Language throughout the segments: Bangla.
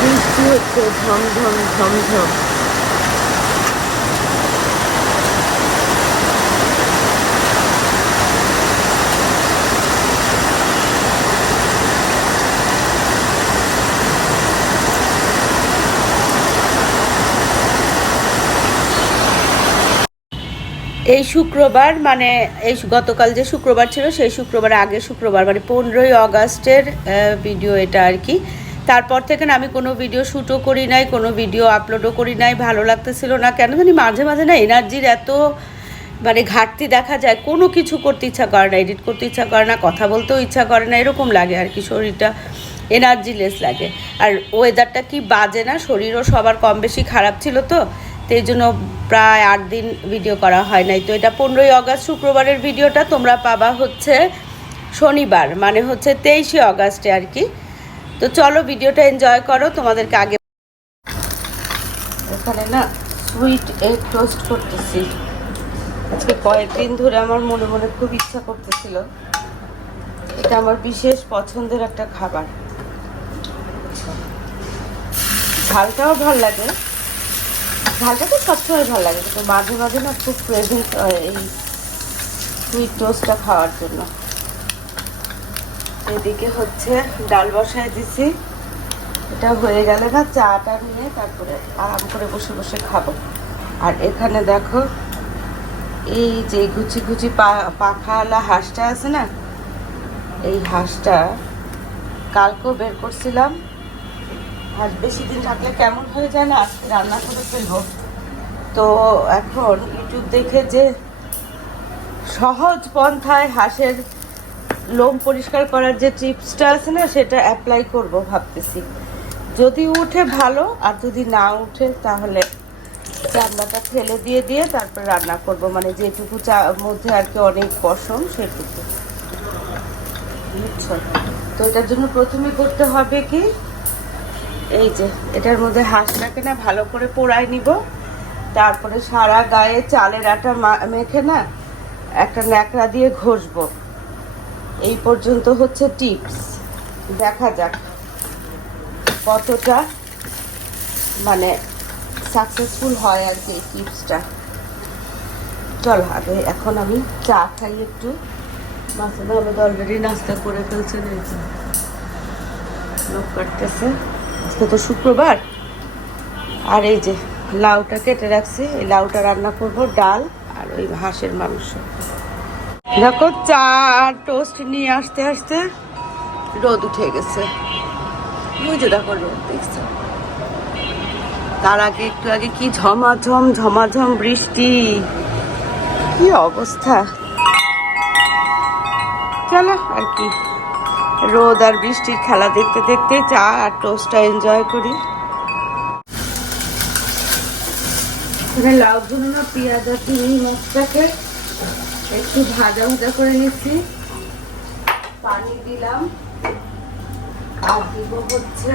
বৃষ্টি হচ্ছে ঝমঝম ঝমঝম এই শুক্রবার মানে এই গতকাল যে শুক্রবার ছিল, সেই শুক্রবার আগে শুক্রবার মানে পনেরোই অগাস্টের ভিডিও এটা আর কি। তারপর থেকে না আমি কোনো ভিডিও শ্যুটও করি নাই, কোনো ভিডিও আপলোডও করি নাই, ভালো লাগতেছিল না। কেন জানি মাঝে মাঝে না এনার্জির এত মানে ঘাটতি দেখা যায়, কোনো কিছু করতে ইচ্ছা করে না এডিট করতে ইচ্ছা করে না, কথা বলতেও ইচ্ছা করে না, এরকম লাগে আর কি, শরীরটা এনার্জি লেস লাগে। আর ওয়েদারটা কি বাজে না, শরীরও সবার কম বেশি খারাপ ছিল তো এই জন্য প্রায় আট দিন ভিডিও করা হয় নাই। তো এটা পনেরোই অগাস্ট শুক্রবারের ভিডিওটা তোমরা পাবা হচ্ছে শনিবার মানে হচ্ছে তেইশে অগাস্টে আর কি। তো চলো ভিডিওটা এনজয় করো, তোমাদেরকে আগে এখানে না সুইট এগ টোস্ট করতেছি। আজকে কয়েকদিন ধরে আমার মনে মনে খুব ইচ্ছা করতেছিল। এটা আমার বিশেষ পছন্দের একটা খাবার। ঝালটাও ভালো লাগে। ঝালটা তো সবসময় ভালো লাগে, কিন্তু মাঝে মাঝে না খুব ক্রেভিং এই সুইট টোস্টটা খাওয়ার জন্য। এদিকে হচ্ছে ডাল বসায় দিছি। এটা হয়ে গেলে না চাটা নিয়ে তারপরে আরাম করে বসে বসে খাব। আর এখানে দেখো, এই যে গুচি গুচি পাখাওয়ালা হাঁসটা আছে না, এই হাঁসটা কালকেও বের করছিলাম। আর বেশি দিন থাকলে কেমন হয়ে যায় না, আজকে রান্না করে ফেলব। তো এখন ইউটিউব দেখে যে সহজ পন্থায় হাঁসের লোম পরিষ্কার করার যে টিপসটা আছে না, সেটা অ্যাপ্লাই করব ভাবতেছি। যদি উঠে ভালো, আর যদি না উঠে, তাহলে চামড়াটা ফেলে দিয়ে দিয়ে তারপর রান্না করব। মানে যেটুকু চা, মধ্যে আর কি অনেক পশম, সেটুকু। বুঝছ? তো এটার জন্য প্রথমে করতে হবে কি, এই যে, এটার মধ্যে হাঁসটাকে না ভালো করে পোড়ায় নিব। তারপরে সারা গায়ে চালের আটা মেখে না একটা ন্যাকড়া দিয়ে ঘষবো। এই পর্যন্ত হচ্ছে টিপস। দেখা যাক কতটা মানে সাকসেসফুল হয় আর কি এই টিপসটা। চল আগে, এখন আমি চা খাই একটু। মাসুদ আহমেদ অলরেডি নাস্তা করে ফেলছেন লোক কাটতেছে। আজকে তো শুক্রবার। আর এই যে লাউটা কেটে রাখছি, এই লাউটা রান্না করব, ডাল আর ওই হাঁসের মাংস। দেখো, চা টোস্ট নিয়ে আসতে আসতে রোদ উঠে গেছে। যে দেখো রোদ, দেখছ? তার আগে, একটু আগে কি ঝমাঝম ঝমাঝম বৃষ্টি। কি অবস্থা? চলো আর কি। রোদ আর বৃষ্টির খেলা দেখতে দেখতে চা আর টোস্টটা এনজয় করি। লাউ ধরুন পেঁয়াজ আর চিংড়ি মাছটাকে একটু ভাজা ভাজা করে নিচ্ছি। পানি দিলাম। আর দিব হচ্ছে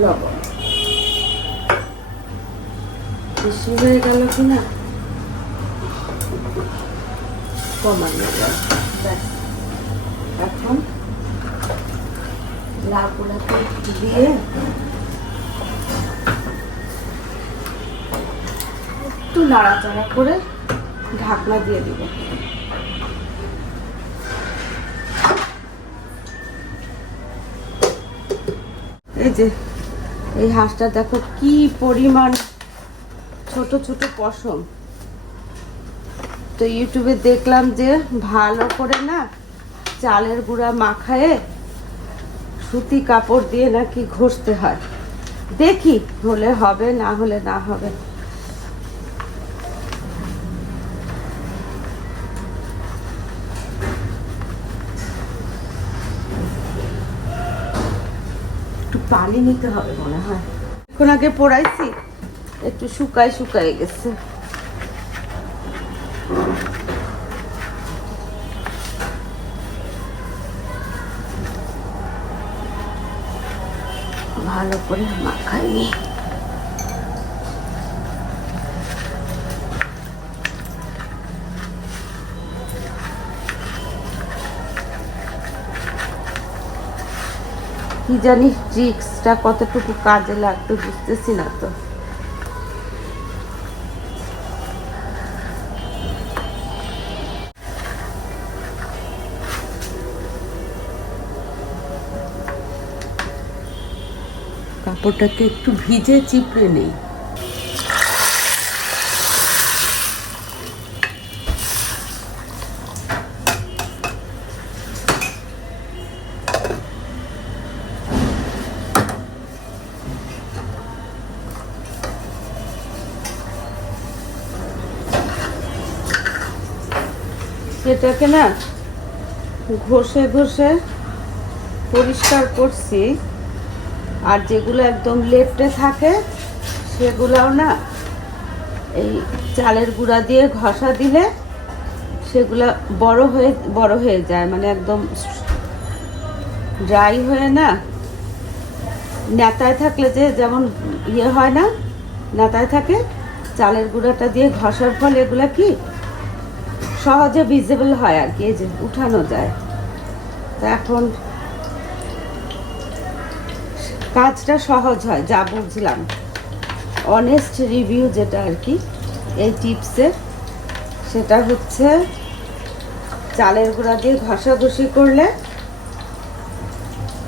লবণ। বেশি হয়ে গেল কি না কমানো যায় এখন লাউগুলাকে দিয়ে একটু নাড়াচাড়া করে ঢাকনা দিয়ে দিব। এই যে, এই হাঁসটা দেখো কি পরিমাণ ছোট ছোট পশম। তো ইউটিউবে দেখলাম যে ভালো করে না চালের গুঁড়া মাখায়ে সুতি কাপড় দিয়ে নাকি ঘষতে হয়। দেখি হলে হবে, না হলে না হবে। পানি নিতে হবে মনে হয়। এখন আগে পড়াইছি, একটু শুকায় শুকায় গেছে। ভালো করে মাখাইনি। কি জানি ট্রিক্সটা কতটুকু কাজে লাগতো বুঝতেছি না তো। কাপড়টাকে একটু ভিজে চিপড়ে নেই। সেটাকে না ঘষে ঘষে পরিষ্কার করছি। আর যেগুলো একদম লেপটে থাকে, সেগুলোও না এই চালের গুঁড়া দিয়ে ঘষা দিলে সেগুলো বড় হয়ে বড় হয়ে যায়। মানে একদম ড্রাই হয়ে না নেতায় থাকলে যে যেমন ইয়ে হয় না নেতায় থাকে, চালের গুঁড়াটা দিয়ে ঘষার ফলে এগুলো কি সহজে ভিজিবল হয় আর কি যে উঠানো যায়। তো এখন কাজটা সহজ হয়, যা বুঝলাম। অনেস্ট রিভিউ যেটা আর কি, এই টিপসে সেটা হচ্ছে চালের গুঁড়া দিয়ে ঘষাঘষি করলে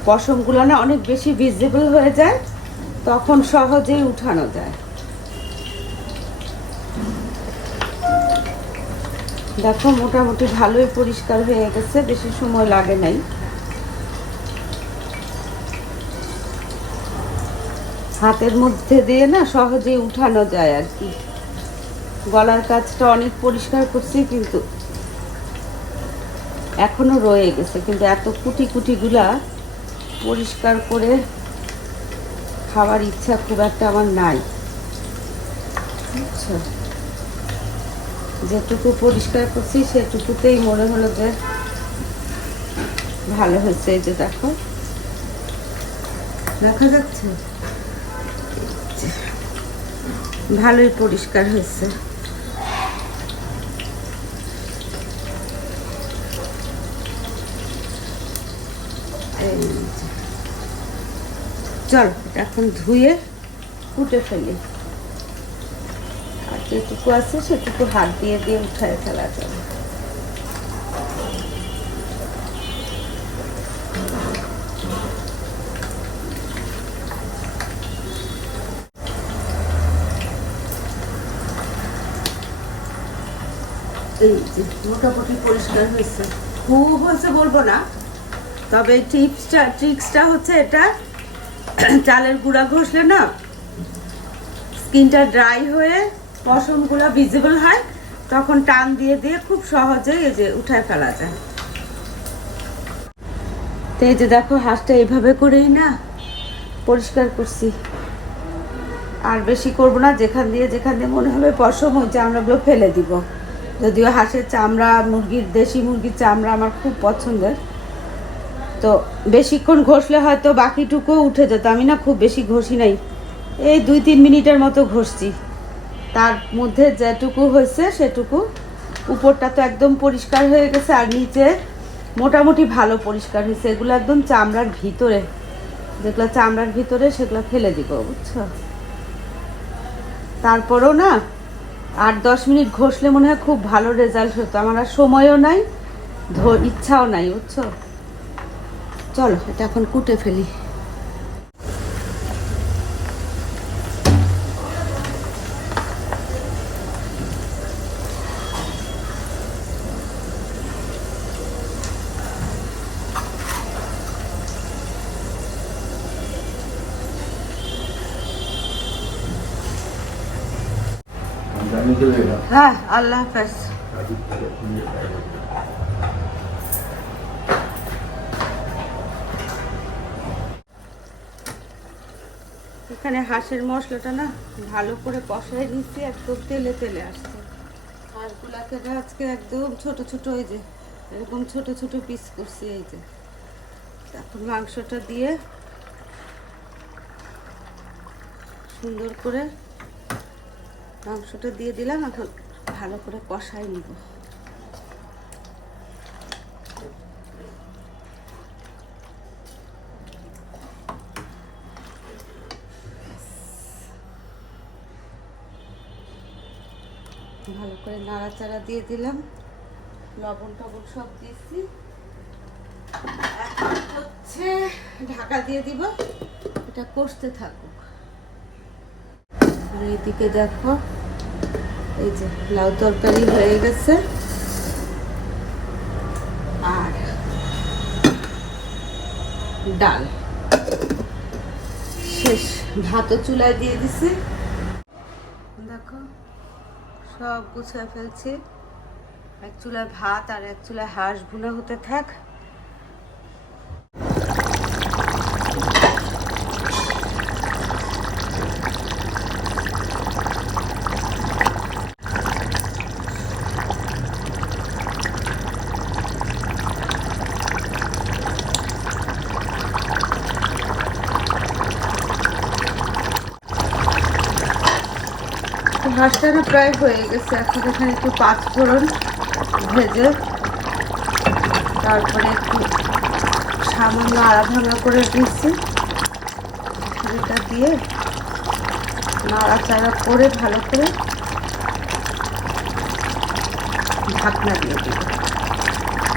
পশমগুলো না অনেক বেশি ভিজিবল হয়ে যায়, তখন সহজেই উঠানো যায়। দেখো, মোটামুটি ভালোই পরিষ্কার হয়ে গেছে, বেশি সময় লাগে নাই। হাতের মধ্যে দিয়ে না সহজেই উঠানো যায় আর কি। গলার কাজটা অনেক পরিষ্কার করছি, কিন্তু এখনও রয়ে গেছে, কিন্তু এত কুটি কুটিগুলা পরিষ্কার করে খাওয়ার ইচ্ছা খুব একটা আমার নাই। বুঝছ? যেটুকু পরিষ্কার করছি, সেটুকুতেই মনে হলো যে ভালো হয়েছে এই যে দেখো। দেখা যাচ্ছে? ভালোই পরিষ্কার হয়েছে। চল এখন ধুয়ে কুটে ফেলি। যেটুকু আছে সেটুকু হাত দিয়ে দিয়ে উঠায় ফেলা যাবে এই যে মোটামুটি পরিষ্কার হয়েছে। খুব হয়েছে বলব না, তবে টিপসটা, ট্রিক্সটা হচ্ছে এটা, চালের গুঁড়া ঘষলে না, স্কিনটা ড্রাই হয়ে পশমগুলো ভিজিবল হয়, তখন টান দিয়ে দিয়ে খুব সহজেই এই যে উঠায় ফেলা যায়। তো এই যে দেখো, হাঁসটা এইভাবে করেই না, পরিষ্কার করছি। আর বেশি করব না, যেখান দিয়ে যেখান দিয়ে মনে হবে পশম, ওই চামড়াগুলো ফেলে দিব। যদিও হাঁসের চামড়া, মুরগির, দেশি মুরগির চামড়া আমার খুব পছন্দের। তো বেশিক্ষণ ঘষলে হয়তো বাকিটুকুও উঠে যেত, আমি না খুব বেশি ঘষি নাই। এই দুই তিন মিনিটের মতো ঘষছি। তার মধ্যে যেটুকু হয়েছে সেটুকু। উপরটা তো একদম পরিষ্কার হয়ে গেছে আর নিচে মোটামুটি ভালো পরিষ্কার হয়েছে। এগুলো একদম চামড়ার ভিতরে। যেগুলো চামড়ার ভিতরে সেগুলো ফেলে দিব, বুঝছ? তারপরেও না আট দশ মিনিট ঘষলে মনে হয় খুব ভালো রেজাল্ট হতো। আমার আর সময়ও নাই ইচ্ছাও নাই, বুঝছ? চলো, এটা এখন কুটে ফেলি। হ্যাঁ আল্লাহ হাফেজ। এখানে হাঁসের মশলাটা না ভালো করে কষাই নিচ্ছি একদম তেলে তেলে আসছে। হাঁসগুলাকে আজকে একদম ছোট ছোট ওই যে, এরকম ছোট ছোট পিস করছি এই যে। এখন মাংসটা দিয়ে সুন্দর করে মাংসটা দিয়ে দিলাম, এখন ভালো করে কষাই নিব। ভালো করে নাড়াচাড়া দিয়ে দিলাম। লবণ টবণ সব দিয়েছি। এখন হচ্ছে ঢাকা দিয়ে দিব। এটা কষতে থাকব। আর এইদিকে দেখো, এই যে লাউ তরকারি হয়ে গেছে। আর ডাল। শেষ, ভাতও চুলায় দিয়ে দিছি। দেখো, সব গুছিয়ে ফেলছি। এক চুলায় ভাত আর এক চুলায় হাঁস ভুনা হতে থাক। না প্রায় হয়ে গেছে। এখন এখানে একটু পাঁচ ফোড়ন ভেজে তারপরে একটু সামান্য আড়া ভাঙা করে দিচ্ছি দিয়ে নাড়াচাড়া করে ভালো করে ঢাকনা দিয়ে দিব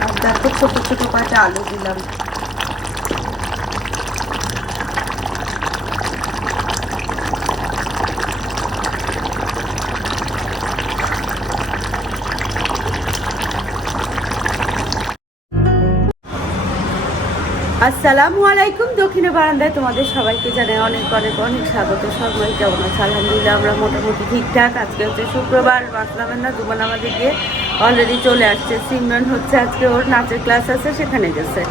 আর দেখো ছোটো ছোটো কয়টা আলু দিলাম। আসসালামু আলাইকুম দক্ষিণে বারান্দায় তোমাদের সবাইকে জানাই অনেক অনেক অনেক স্বাগত। সবাই কেমন আছে? আলহামদুলিল্লাহ, আমরা মোটামুটি ঠিকঠাক। আজকে হচ্ছে শুক্রবার, বাঁচলামের না দুবার আমাদের গিয়ে অলরেডি চলে আসছে। সিমরন হচ্ছে আজকে, ওর নাচের ক্লাস আছে, সেখানে গেছে।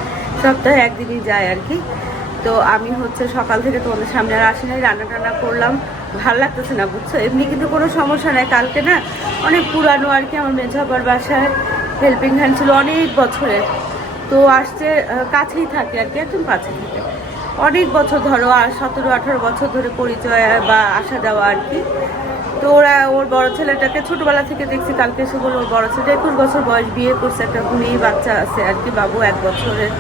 সপ্তাহে একদিনই যায় আর কি। তো আমি হচ্ছে সকাল থেকে তোমাদের সামনে আর আসি নাই রান্না টান্না করলাম। ভালো লাগতেছে না, বুঝছ? এমনি কিন্তু কোনো সমস্যা নাই। কালকে না, অনেক পুরানো আর কি, আমার মেঝাবার বাসায় হেল্পিং হ্যান্ড ছিল অনেক বছরের। তো আসছে কাছেই থাকে আর কি, একদম কাছে থাকে। অনেক বছর ধরো আর সতেরো, আঠারো বছর ধরে পরিচয় বা আসা যাওয়া আর কি। তো ওরা ওর বড় ছেলেটাকে ছোটবেলা থেকে দেখছি, কালকে এসে বলল ওর বড় ছেলে, একুশ বছর বয়স বিয়ে করছে, একটা মেয়ে বাচ্চা আছে আর কি, বাবু এক বছরের।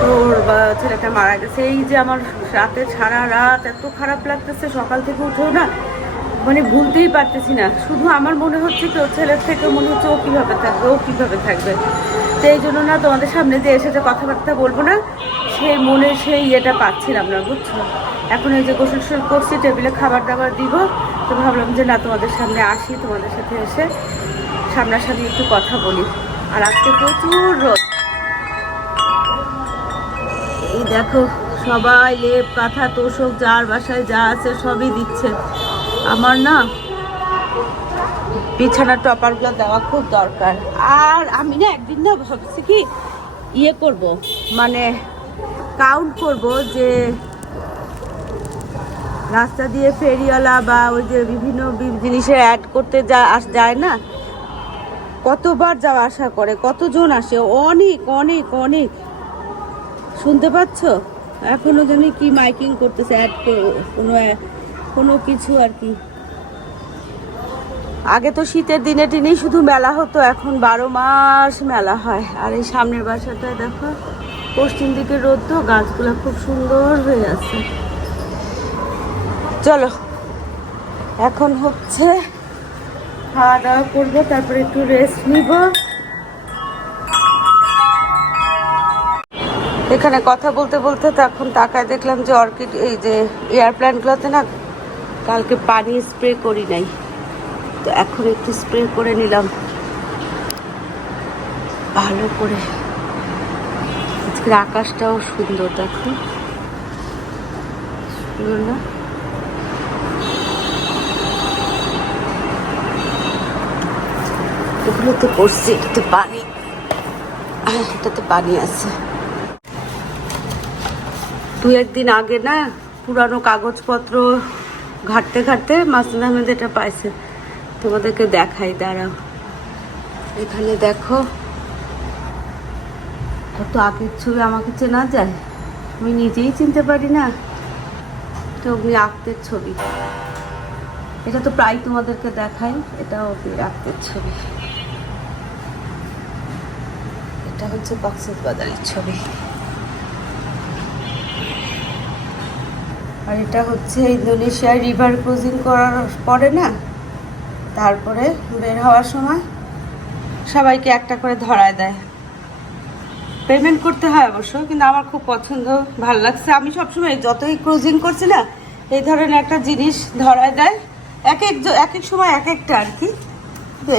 তো ওর ছেলেটা মারা গেছে। এই যে আমার রাতে সারা রাত এত খারাপ লাগতেছে, সকাল থেকে উঠেও না মানে ভুলতেই পারতেছি না। শুধু আমার মনে হচ্ছে কি, ওর ছেলের থেকে মনে হচ্ছে ও কীভাবে থাকবে, ও কীভাবে থাকবে। এই জন্য না তোমাদের সামনে যে এসে যে কথাবার্তা বলব না, সেই মনে সেই ইয়েটা পাচ্ছিলাম না, বুঝছ? এখন এই যে গোসল টোসল করছি, টেবিলে খাবার দাবার দিব, তো ভাবলাম যে না, তোমাদের সামনে আসি, তোমাদের সাথে এসে সামনাসামনি একটু কথা বলি। আর আজকে প্রচুর রোদ। এই দেখো, সবাই লেপ, কাঁথা, তোষক, যার বাসায় যা আছে সবই দিচ্ছে। আমার না বিছানার টপারগুলো দেওয়া খুব দরকার। আর আমি না একদিন না ভাবছি কি ইয়ে করব মানে কাউন্ট করব যে রাস্তা দিয়ে ফেরিওয়ালা বা ওই যে বিভিন্ন জিনিসের অ্যাড করতে যা আস যায় না, কতবার যাওয়া আসা করে, কতজন আসে, অনেক অনেক অনেক। শুনতে পাচ্ছ? এখনও জানি কি মাইকিং করতেছে অ্যাড কোনো কোনো কিছু আর কি। আগে তো শীতের দিনে টিনেই শুধু মেলা হতো, এখন বারো মাস মেলা হয়। আর এই সামনের বাসাটায় দেখো, পশ্চিম দিকে রোদ তো, গাছগুলো খুব সুন্দর হয়ে আছে। চলো, এখন হচ্ছে খাওয়া দাওয়া করব, তারপরে একটু রেস্ট নিব। এখানে কথা বলতে বলতে তখন তাকায় দেখলাম যে অর্কিড, এই যে এয়ার প্ল্যান্টগুলোতে না, কালকে পানি স্প্রে করি নাই। তো এখন একটু স্প্রে করে নিলাম। ভালো করে। আজকের আকাশটাও সুন্দর, দেখো। সুন্দর না? এগুলোতে পড়ছে এটাতে পানি। এটাতে পানি আছে। দু একদিন আগে না পুরানো কাগজপত্র ঘাটতে ঘাটতে মাসুদ আহমেদ এটা পাইছে। তোমাদেরকে দেখাই, দাঁড়াও। এখানে দেখো, কত আগের ছবি আমাকে চেনা যায়? আমি নিজেই চিনতে পারি না। তো অগ্নি আঁকতের ছবি। এটা তো প্রায় তোমাদেরকে দেখাই এটা অগ্নি আঁকতের ছবি। এটা হচ্ছে বক্সের বাজারের ছবি। আর এটা হচ্ছে ইন্দোনেশিয়ায় রিভার ক্রুজিং করার পরে না তারপরে বের হওয়ার সময় সবাইকে একটা করে ধরায় দেয়। পেমেন্ট করতে হয় অবশ্য, কিন্তু আমার খুব পছন্দ, ভালো লাগছে। আমি সবসময় যতই ক্রুজিং করছি না, এই ধরনের একটা জিনিস ধরায় দেয়। এক এক এক এক সময় এক একটা আর কি।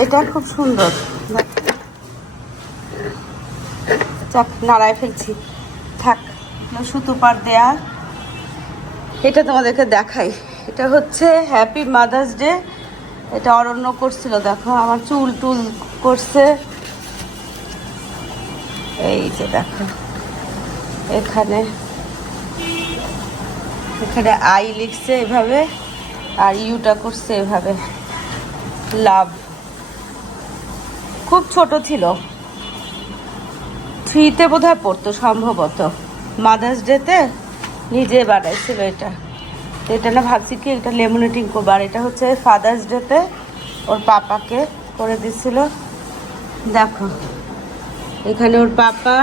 এটা খুব সুন্দর। চাক নাড়ায় ফেলছি। থাক সুতো পার দেয়া এটা তোমাদেরকে দেখাই। এটা হচ্ছে হ্যাপি মাদার্স ডে এটা অরণ্য করছিল, দেখো, আমার চুল টুল করছে। এই যে দেখো, এখানে এখানে আই লিখছে এভাবে, আর ইউটা করছে এভাবে। লাভ। খুব ছোট ছিল। থ্রিতে বোধহয় পড়তো, সম্ভবত। মাদার্স ডেতে নিজে বানাইছিল এটা। তো এটা না ভাবছি কি, এটা লেমনেটিং করব। আর এটা হচ্ছে ফাদার্স ডেতে ওর পাপাকে করে দিছিল দেখো, এখানে ওর পাপা,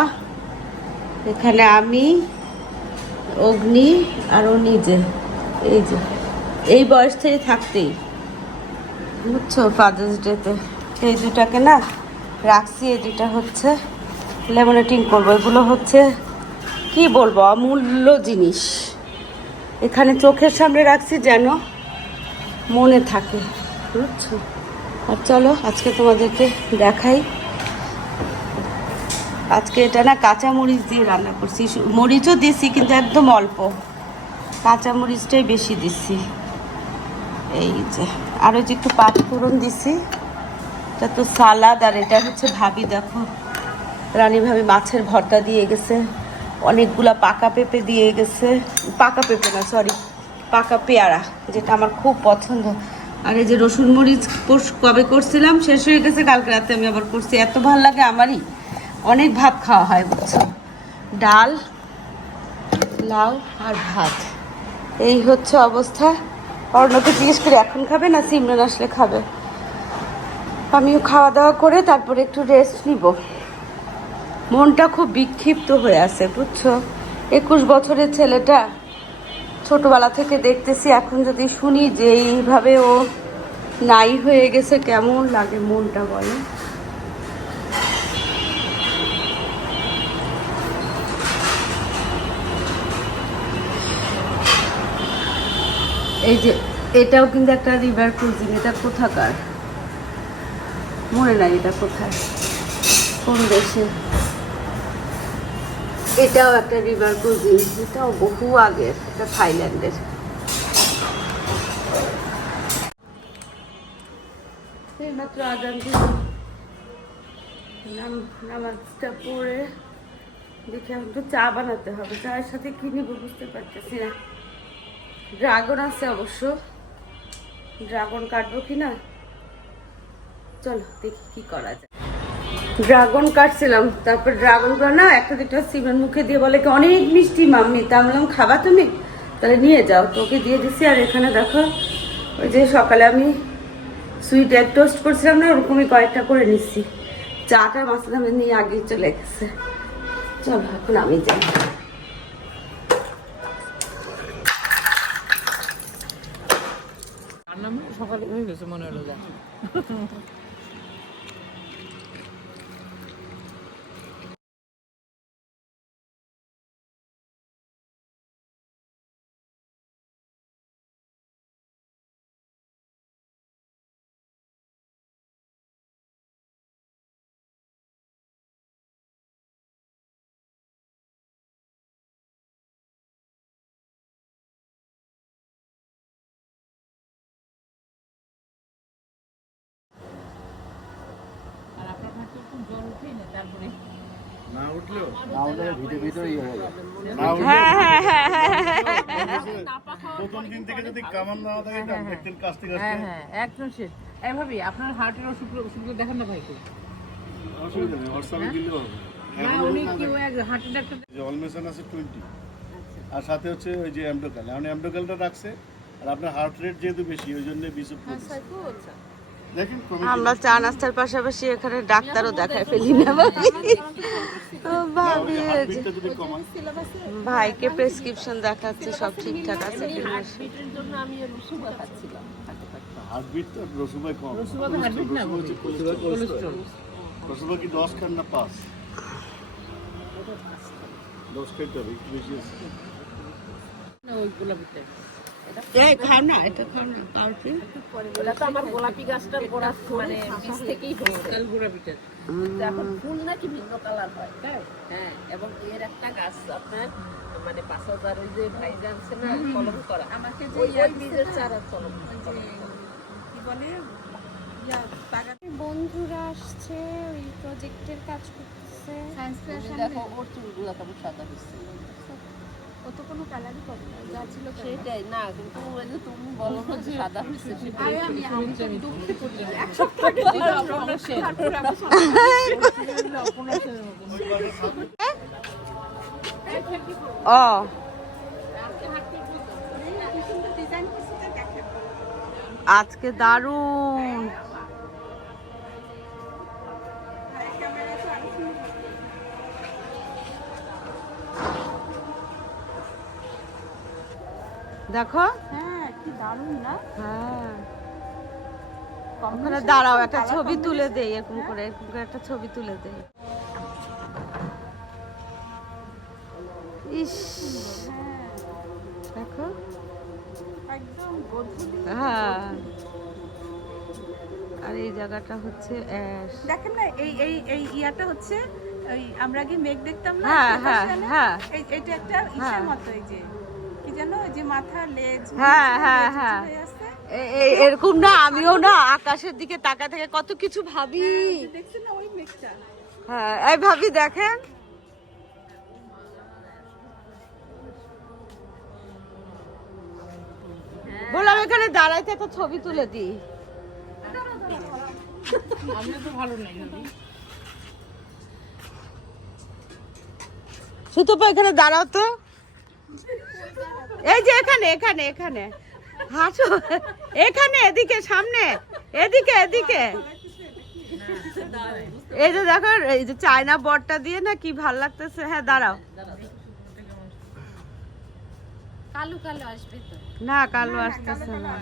এখানে আমি, অগ্নি আর ও নিজে। এই যে, এই বয়স থেকে থাকতেই। বুঝছ ফাদার্স ডেতে এই দুটাকে না রাখছি, এই দুটা হচ্ছে লেমনেটিং করব। এগুলো হচ্ছে, কি বলব, অমূল্য জিনিস। এখানে চোখের সামনে রাখছি যেন মনে থাকে, বুঝছ? আর চলো, আজকে তোমাদেরকে দেখাই। আজকে এটা না কাঁচা মরিচ দিয়ে রান্না করছি। মরিচও দিছি, কিন্তু একদম অল্প। কাঁচা মরিচটাই বেশি দিছি। এই যে, আরও যে একটু পাঁচ ফোড়ন দিছি, এটা তো সালাদ, আর এটা হচ্ছে ভাবি, দেখো। রানী ভাবি মাছের ভর্তা দিয়ে গেছে। অনেকগুলা পাকা পেঁপে দিয়ে গেছে। পাকা পেঁপে না সরি পাকা পেয়ারা, যেটা আমার খুব পছন্দ। আর এই যে রসুন মরিচ কবে করছিলাম? শেষ হয়ে গেছে, কালকে রাতে আমি আবার করছি। এত ভালো লাগে আমারই। অনেক ভাত খাওয়া হয়, বুঝছ? ডাল, লাউ আর ভাত। এই হচ্ছে অবস্থা। অর্ণকে জিজ্ঞেস করে, এখন খাবে না? সিমরান আসলে খাবে। আমিও খাওয়া দাওয়া করে তারপরে একটু রেস্ট নিব। মনটা খুব বিক্ষিপ্ত হয়ে আছে, বুঝছ? একুশ বছরের ছেলেটা ছোটবেলা থেকে দেখতেছি, এখন যদি শুনি যে এইভাবে ও নাই হয়ে গেছে, কেমন লাগে মনটা বলে? এই যে, এটাও কিন্তু একটা রিভার ক্রুজিং এটা কোথাকার? মনে নাই এটা কোথায়। কোন দেশে? এটাও একটা রিভার ক্রুজিং এটাও বহু আগের এটা থাইল্যান্ডের। এইমাত্র আজান নাম, নামাজটা পড়ে দেখি এখন একটু চা বানাতে হবে। চায়ের সাথে কি নিবো বুঝতে পারতেছি না। ড্রাগন আছে অবশ্য। ড্রাগন কাটবো কি না চলো, দেখি কি করা যায়। ড্রাগন কাটছিলাম, তারপর ড্রাগনগুলো না একটা দুটো সিমের মুখে দিয়ে বলে কি, অনেক মিষ্টি মাম্মি। তা বললাম, খাবা তুমি? তাহলে নিয়ে যাও। তোকে দিয়ে দিছি, আর এখানে দেখো, ওই যে সকালে আমি সুইট এগ টোস্ট করছিলাম না, ওরকমই কয়েকটা করে নিচ্ছি চাটা মাছের দামে নিয়ে আগে চলে গেছে। চলো, এখন আমি যাই। সকালে মনে হলো না ভিতরেই হয়ে প্রথম দিন থেকে যদি কামান না থাকে একদিন কাজ থেকে হ্যাঁ হ্যাঁ একদম শেষ। আপনার হার্টের অসুখ অসুখগুলো দেখান না ভাইকে অসুবিধা নেই হোয়াটসঅ্যাপে দিলে হবে। না উনি কি ওই হার্টের ডাক্তার যে অলমেশন আছে টোয়েন্টি আর সাথে হচ্ছে ওই যে অ্যামডোকাল এখন অ্যামডোকালটা রাখছে আর আপনার হার্ট রেট যেহেতু বেশি ওই জন্য কমে আমরা চা নাস্তার পাশাপাশি এখানে ডাক্তারও দেখায় ফেলি না ভাবি। ভাইকে প্রেসক্রিপশন দেখাচ্ছে সব ঠিকঠাক আছে দশ হবে বেশি আছে। না ওই গোলাপিটা এই খাও না এটা খাও না ওটা তো আমার গোলাপি গাছটার গোড়া মানে বীজ থেকেই হয়েছে। গোলাপিটা এখন ফুল নাকি ভিন্ন কালার হয় তাই? হ্যাঁ এবং এর একটা গাছ আপনার মানে পাঁচ হাজার ওই যে ভাই জানছে না কলম করা। আমাকে ওই ওই বীজের চারা কলম বন্ধুরা আসছে ওই প্রজেক্টের কাজ করতেছে। সায়েন্স দেখো ওর চুলগুলো কেমন সাদা হচ্ছে ও তো কোনো কালারই করে না যা ছিল সেটাই না কিন্তু ওই যে তুমি বলো না যে সাদা হচ্ছে আরে আমি আমি তো দুঃখে পড়লাম ও আজকে দারুণ। দেখো? হ্যাঁ কি দারুণ না? হ্যাঁ। ওখানে দাঁড়াও একটা ছবি তুলে দেই এরকম করে এরকম করে একটা ছবি তুলে দেই। ইস। দেখো। একদম হ্যাঁ। আর এই জায়গাটা হচ্ছে দেখেন না এই এই এই ইয়াটা হচ্ছে ওই আমরা আগে মেঘ দেখতাম না হ্যাঁ, হ্যাঁ, হ্যাঁ। এই এটা একটা ইসের মতো এই যে। কি যে মাথা লেজ হ্যাঁ, হ্যাঁ, হ্যাঁ। হয়ে এরকম না আমিও না আকাশের দিকে তাকা থেকে কত কিছু ভাবি। দেখছেন না ওই মেঘটা? হ্যাঁ এই ভাবি দেখেন। বললাম এখানে দাঁড়াইতে একটা ছবি তুলে দিই। আমি তো ভালো নাই ভাবি। সুতপা এখানে দাঁড়াও তো। এই যে এখানে এখানে এখানে। হাসো এখানে এদিকে সামনে। এদিকে এদিকে। এই যে দেখো এই যে চায়না বটটা দিয়ে না কি ভালো লাগতেছে। হ্যাঁ দাঁড়াও। কালো কালো আসবে না কালো আসতেছে না।